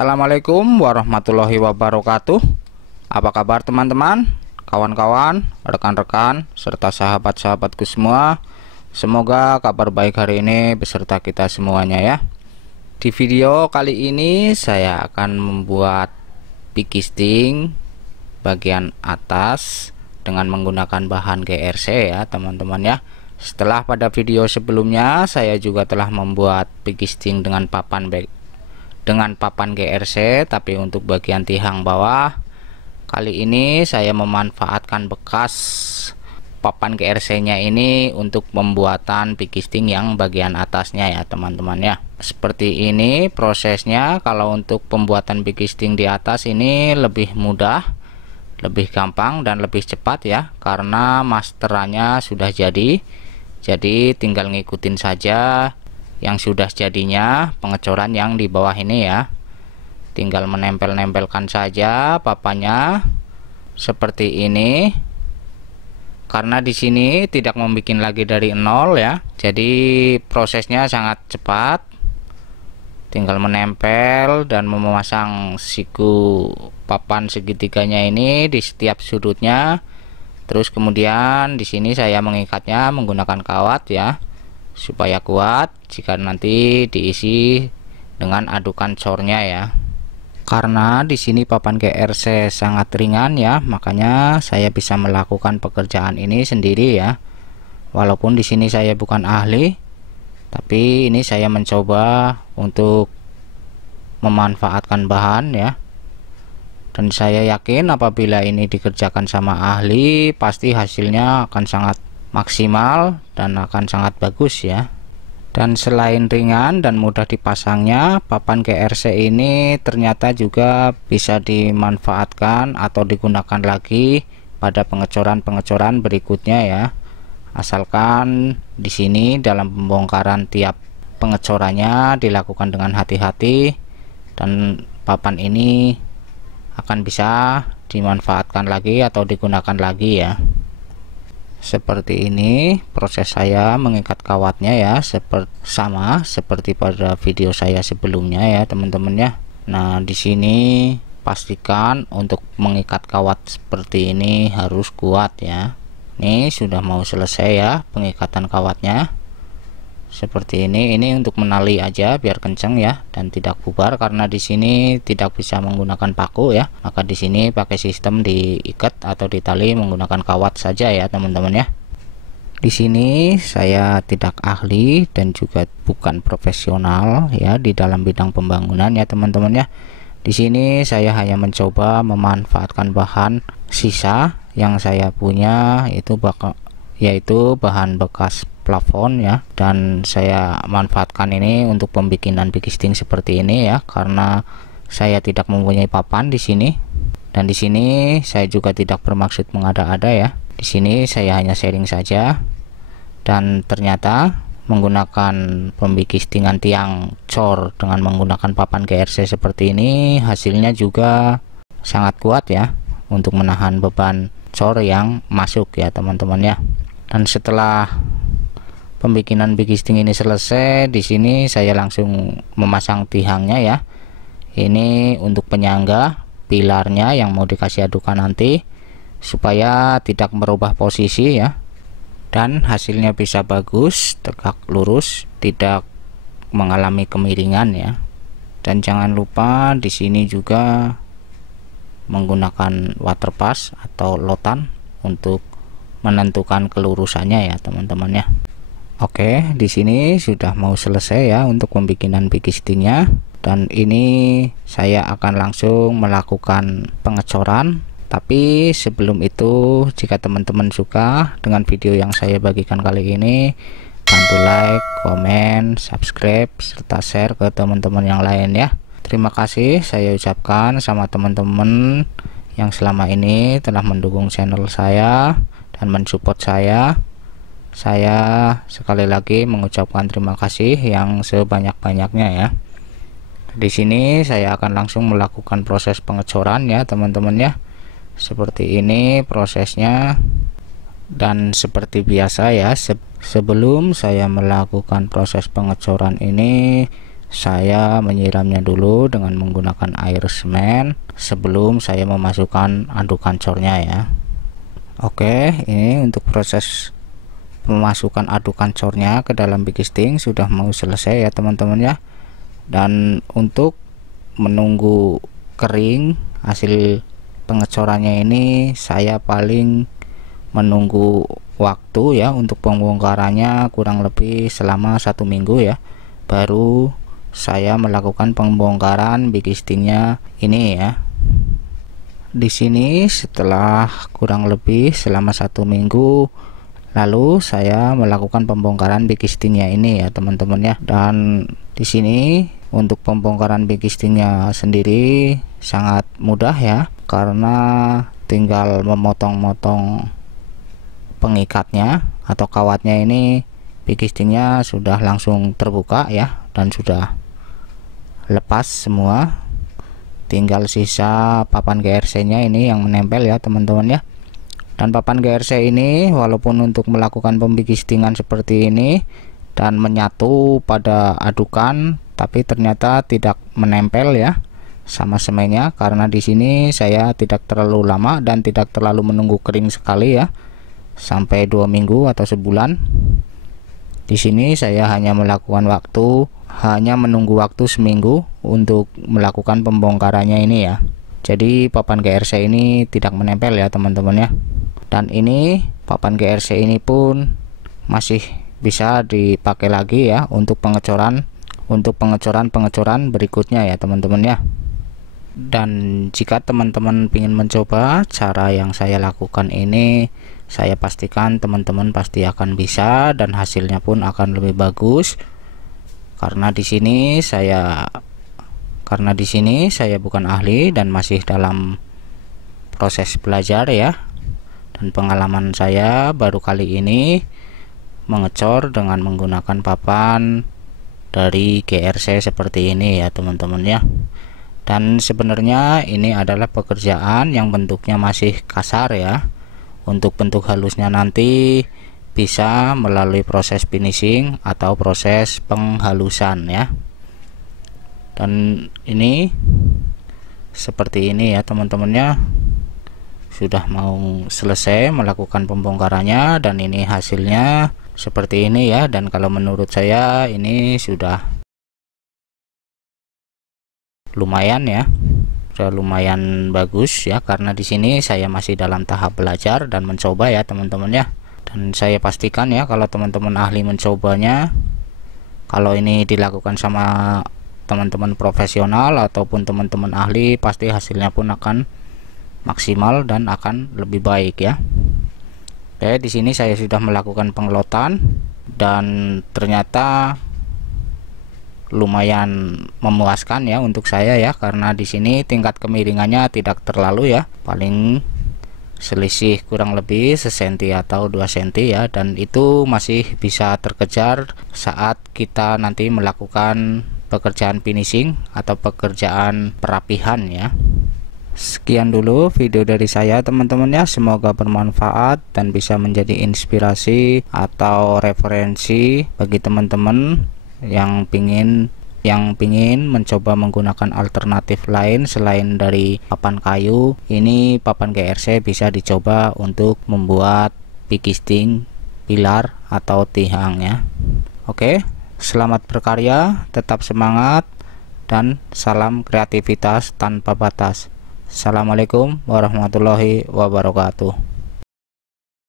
Assalamualaikum warahmatullahi wabarakatuh. Apa kabar teman-teman, kawan-kawan, rekan-rekan, serta sahabat-sahabatku semua? Semoga kabar baik hari ini beserta kita semuanya ya. Di video kali ini saya akan membuat pikisting bagian atas dengan menggunakan bahan GRC ya teman-teman ya. Setelah pada video sebelumnya saya juga telah membuat pikisting dengan papan GRC, tapi untuk bagian tihang bawah kali ini saya memanfaatkan bekas papan GRC nya ini untuk pembuatan pikisting yang bagian atasnya ya teman-teman ya. Seperti ini prosesnya. Kalau untuk pembuatan pikisting di atas ini lebih mudah, lebih gampang dan lebih cepat ya, karena masterannya sudah jadi tinggal ngikutin saja yang sudah jadinya pengecoran yang di bawah ini ya. Tinggal menempel-nempelkan saja papannya seperti ini. Karena di sini tidak membuat lagi dari nol ya, jadi prosesnya sangat cepat. Tinggal menempel dan memasang siku papan segitiganya ini di setiap sudutnya. Terus kemudian di sini saya mengikatnya menggunakan kawat ya, supaya kuat jika nanti diisi dengan adukan cornya ya. Karena di sini papan GRC sangat ringan ya, makanya saya bisa melakukan pekerjaan ini sendiri ya. Walaupun di sini saya bukan ahli, tapi ini saya mencoba untuk memanfaatkan bahan ya. Dan saya yakin apabila ini dikerjakan sama ahli, pasti hasilnya akan sangat maksimal dan akan sangat bagus ya. Dan selain ringan dan mudah dipasangnya, papan GRC ini ternyata juga bisa dimanfaatkan atau digunakan lagi pada pengecoran-pengecoran berikutnya ya. Asalkan di sini dalam pembongkaran tiap pengecorannya dilakukan dengan hati-hati, dan papan ini akan bisa dimanfaatkan lagi atau digunakan lagi ya. Seperti ini proses saya mengikat kawatnya ya, sama seperti pada video saya sebelumnya ya teman-teman ya. Nah di sini pastikan untuk mengikat kawat seperti ini harus kuat ya. Ini sudah mau selesai ya pengikatan kawatnya. Seperti ini untuk menali aja biar kenceng ya dan tidak bubar, karena di sini tidak bisa menggunakan paku ya. Maka di sini pakai sistem diikat atau ditali menggunakan kawat saja ya teman-teman ya. Di sini saya tidak ahli dan juga bukan profesional ya di dalam bidang pembangunan ya teman-teman ya. Di sini saya hanya mencoba memanfaatkan bahan sisa yang saya punya, yaitu bahan bekas plafon ya, dan saya manfaatkan ini untuk pembikinan pikisting seperti ini ya, karena saya tidak mempunyai papan di sini. Dan di sini saya juga tidak bermaksud mengada-ada ya. Di sini saya hanya sharing saja, dan ternyata menggunakan pembikistingan tiang cor dengan menggunakan papan GRC seperti ini hasilnya juga sangat kuat ya untuk menahan beban cor yang masuk ya teman-teman ya. Dan setelah pembikinan pikisting ini selesai, di sini saya langsung memasang tihangnya ya. Ini untuk penyangga pilarnya yang mau dikasih adukan nanti, supaya tidak merubah posisi ya, dan hasilnya bisa bagus, tegak lurus, tidak mengalami kemiringan ya. Dan jangan lupa di sini juga menggunakan waterpass atau lotan untuk menentukan kelurusannya ya teman-teman ya. Oke, di sini sudah mau selesai ya untuk pembikinan pikistingnya, dan ini saya akan langsung melakukan pengecoran. Tapi sebelum itu, jika teman-teman suka dengan video yang saya bagikan kali ini, bantu like, komen, subscribe, serta share ke teman-teman yang lain ya. Terima kasih saya ucapkan sama teman-teman yang selama ini telah mendukung channel saya dan mensupport saya. Saya sekali lagi mengucapkan terima kasih yang sebanyak-banyaknya ya. Di sini saya akan langsung melakukan proses pengecoran ya teman-teman ya. Seperti ini prosesnya. Dan seperti biasa ya, sebelum saya melakukan proses pengecoran ini, saya menyiramnya dulu dengan menggunakan air semen sebelum saya memasukkan adukan cornya ya. Oke, ini untuk proses memasukkan adukan cornya ke dalam bikisting sudah mau selesai ya teman-teman ya. Dan untuk menunggu kering hasil pengecorannya ini, saya paling menunggu waktu ya untuk pembongkarannya kurang lebih selama 1 minggu ya, baru saya melakukan pembongkaran bikistingnya ini ya. Di sini setelah kurang lebih selama 1 minggu lalu saya melakukan pembongkaran bikistingnya ini ya teman-teman ya. Dan di sini untuk pembongkaran bikistingnya sendiri sangat mudah ya, karena tinggal memotong-motong pengikatnya atau kawatnya ini, bikistingnya sudah langsung terbuka ya dan sudah lepas semua. Tinggal sisa papan GRC nya ini yang menempel ya teman-teman ya. Dan papan GRC ini walaupun untuk melakukan pembikistingan seperti ini dan menyatu pada adukan, tapi ternyata tidak menempel ya sama semennya, karena di sini saya tidak terlalu lama dan tidak terlalu menunggu kering sekali ya, sampai 2 minggu atau sebulan. Di sini saya hanya menunggu waktu seminggu untuk melakukan pembongkarannya ini ya. Jadi papan GRC ini tidak menempel ya teman-teman ya. Dan ini papan GRC ini pun masih bisa dipakai lagi ya untuk pengecoran berikutnya ya teman-teman ya. Dan jika teman-teman ingin mencoba cara yang saya lakukan ini, saya pastikan teman-teman pasti akan bisa dan hasilnya pun akan lebih bagus. Karena di sini saya bukan ahli dan masih dalam proses belajar ya. Dan pengalaman saya baru kali ini mengecor dengan menggunakan papan dari GRC seperti ini ya teman-teman ya. Dan sebenarnya ini adalah pekerjaan yang bentuknya masih kasar ya. Untuk bentuk halusnya nanti bisa melalui proses finishing atau proses penghalusan ya. Dan ini seperti ini ya teman-teman ya, sudah mau selesai melakukan pembongkarannya dan ini hasilnya seperti ini ya. Dan kalau menurut saya ini sudah lumayan ya, sudah lumayan bagus ya, karena di sini saya masih dalam tahap belajar dan mencoba ya teman-teman ya. Dan saya pastikan ya kalau teman-teman ahli mencobanya, kalau ini dilakukan sama teman-teman profesional ataupun teman-teman ahli, pasti hasilnya pun akan maksimal dan akan lebih baik ya. Oke, di sini saya sudah melakukan pengelotan dan ternyata lumayan memuaskan ya untuk saya ya, karena di sini tingkat kemiringannya tidak terlalu ya, paling selisih kurang lebih sesenti atau 2 senti ya, dan itu masih bisa terkejar saat kita nanti melakukan pekerjaan finishing atau pekerjaan perapihan ya. Sekian dulu video dari saya teman-teman ya, semoga bermanfaat dan bisa menjadi inspirasi atau referensi bagi teman-teman yang pingin mencoba menggunakan alternatif lain selain dari papan kayu. Ini papan GRC bisa dicoba untuk membuat bikisting, pilar atau tihang ya. Oke, selamat berkarya, tetap semangat, dan salam kreativitas tanpa batas. Assalamualaikum warahmatullahi wabarakatuh.